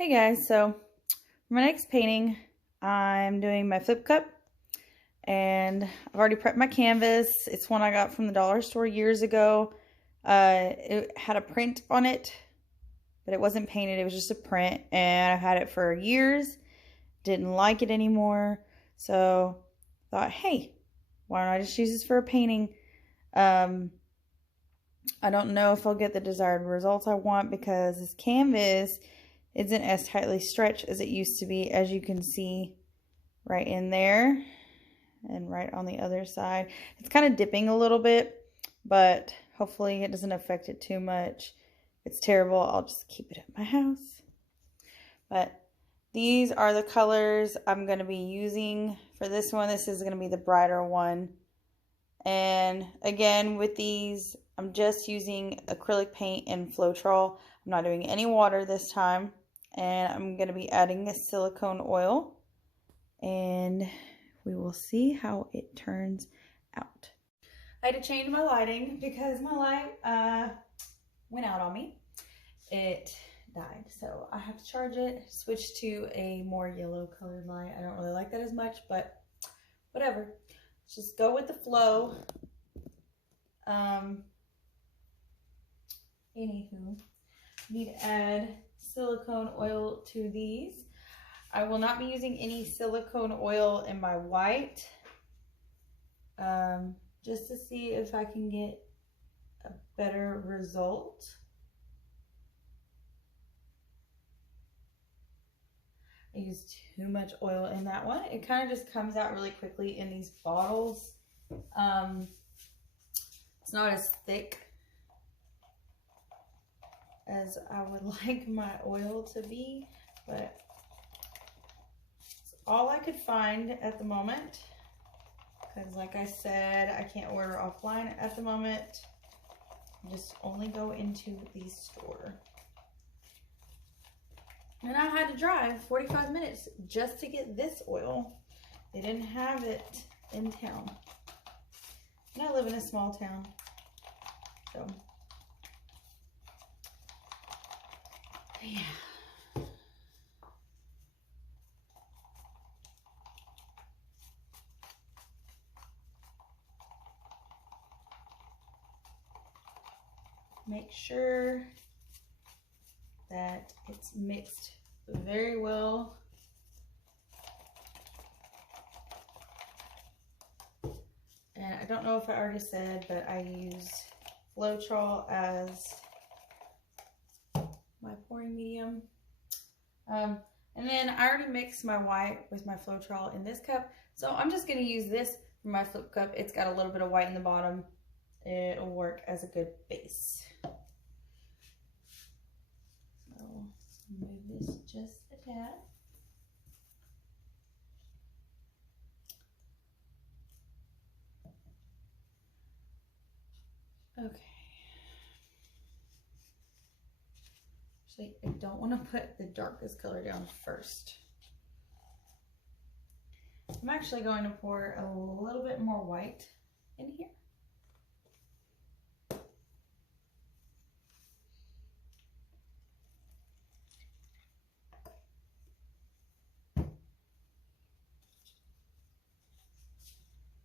Hey guys, so for my next painting, I'm doing my flip cup, and I've already prepped my canvas. It's one I got from the dollar store years ago. It had a print on it, but it wasn't painted. It was just a print, and I've had it for years. Didn't like it anymore, so thought, hey, why don't I just use this for a painting? Um, I don't know if I'll get the desired results I want because this canvas isn't as tightly stretched as it used to be, as you can see right in there and right on the other side. It's kind of dipping a little bit, but hopefully it doesn't affect it too much. If it's terrible, I'll just keep it at my house. But these are the colors I'm going to be using for this one. This is going to be the brighter one. And again, with these, I'm just using acrylic paint and Floetrol. I'm not doing any water this time. And I'm going to be adding a silicone oil. And we will see how it turns out. I had to change my lighting because my light went out on me. It died. So I have to charge it, switch to a more yellow colored light. I don't really like that as much, but whatever. Let's just go with the flow. Anywho, need to add silicone oil to these. I will not be using any silicone oil in my white, just to see if I can get a better result. I used too much oil in that one. It kind of just comes out really quickly in these bottles. It's not as thick as I would like my oil to be, but it's all I could find at the moment, because like I said, I can't order offline at the moment. I just only go into the store. And I had to drive 45 minutes just to get this oil. They didn't have it in town. And I live in a small town, so yeah. Make sure that it's mixed very well. And I don't know if I already said, but I use Floetrol as my pouring medium. And then I already mixed my white with my Floetrol in this cup. So I'm just going to use this for my flip cup. It's got a little bit of white in the bottom. It'll work as a good base. So move this just a tad. Okay. Actually, I don't want to put the darkest color down first. I'm actually going to pour a little bit more white in here.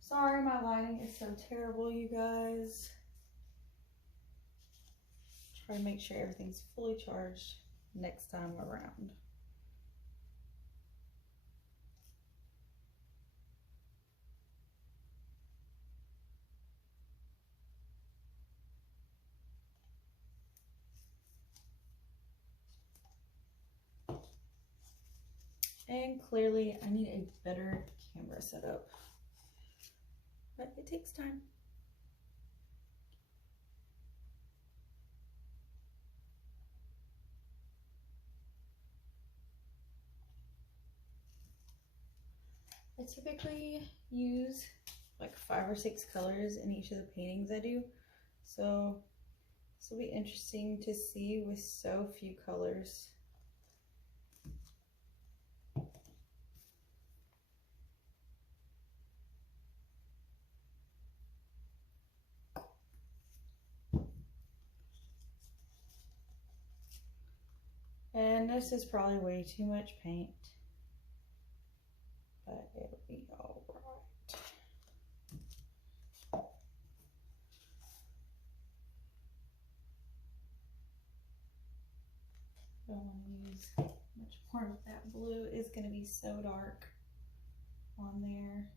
Sorry, my lighting is so terrible, you guys. Try to make sure everything's fully charged next time around. And clearly, I need a better camera setup, but it takes time. I typically use like 5 or 6 colors in each of the paintings I do, so this will be interesting to see with so few colors. And this is probably way too much paint, but it'll be all right. Don't want to use much more of that blue. It's going to be so dark on there.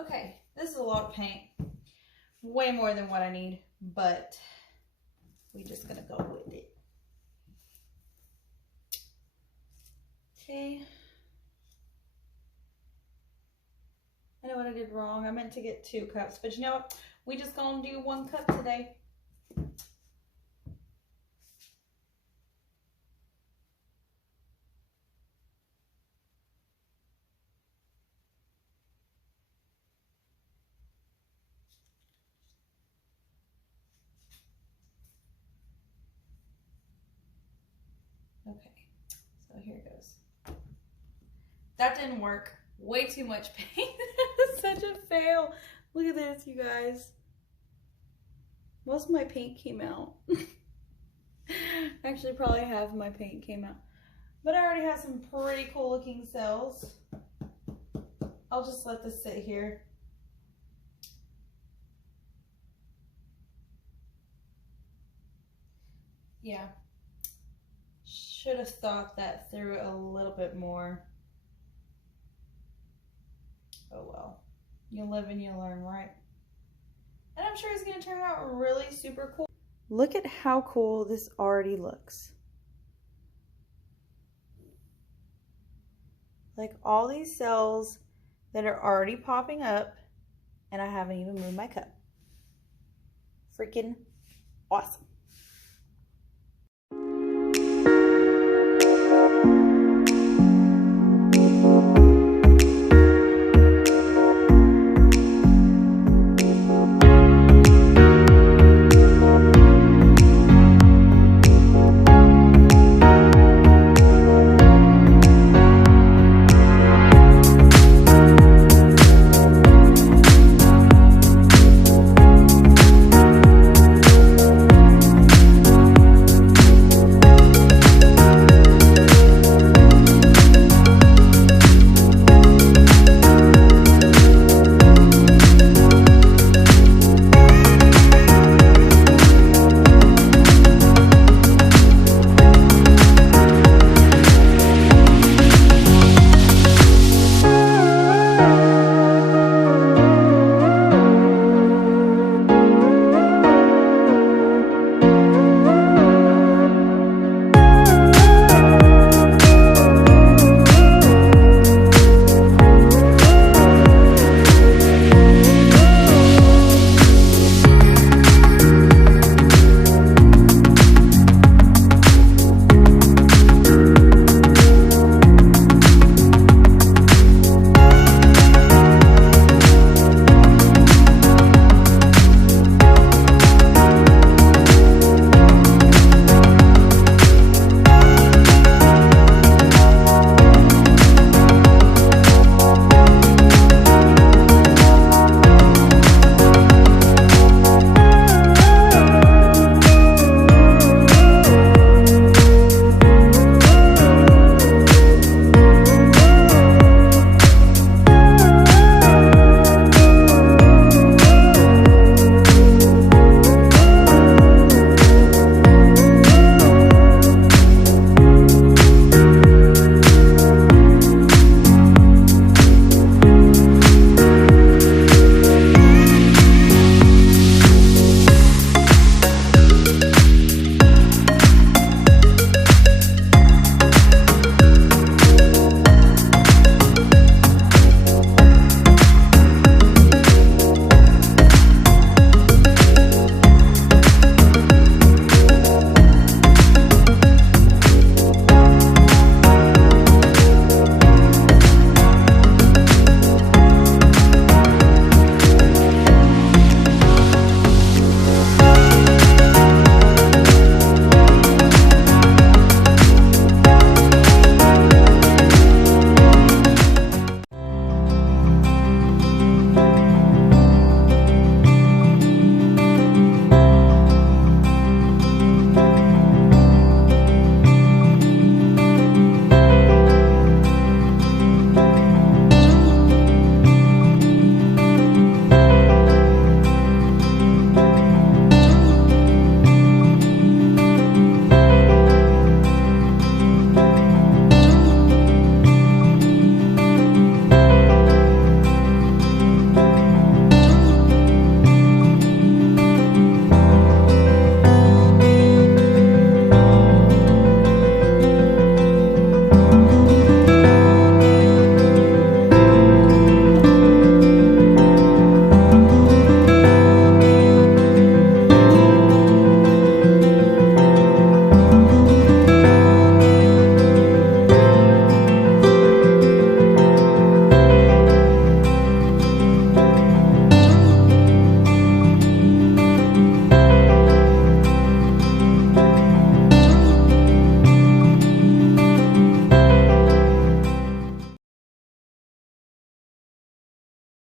Okay, this is a lot of paint. Way more than what I need, but we're just gonna go with it. Okay. I know what I did wrong. I meant to get 2 cups, but you know what? We just gonna do 1 cup today. Okay, so here it goes. That didn't work. Way too much paint. Such a fail. Look at this, you guys. Most of my paint came out. Actually, probably half of my paint came out. But I already have some pretty cool looking cells. I'll just let this sit here. Yeah. Should have thought that through a little bit more. Oh well. You live and you learn, right? And I'm sure it's going to turn out really super cool. Look at how cool this already looks. Like all these cells that are already popping up, and I haven't even moved my cup. Freaking awesome.